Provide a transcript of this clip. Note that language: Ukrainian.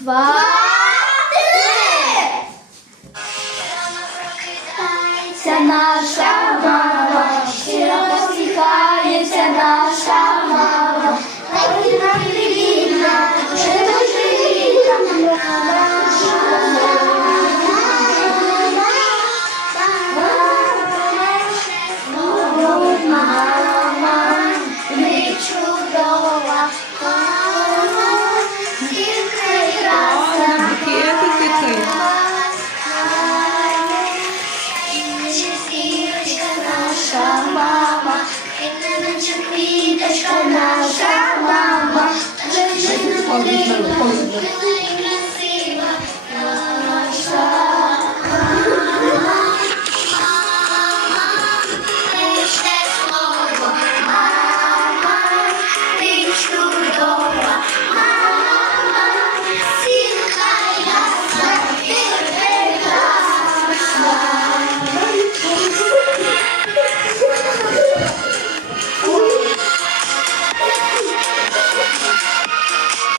два, три. Прокидається наша мама, щиро посміхається наша мама. Рідна, рідна, дуже рідна наша мама, ми чудова мама, і прекрасна. Наша мама, і не наче квіточка наша мама,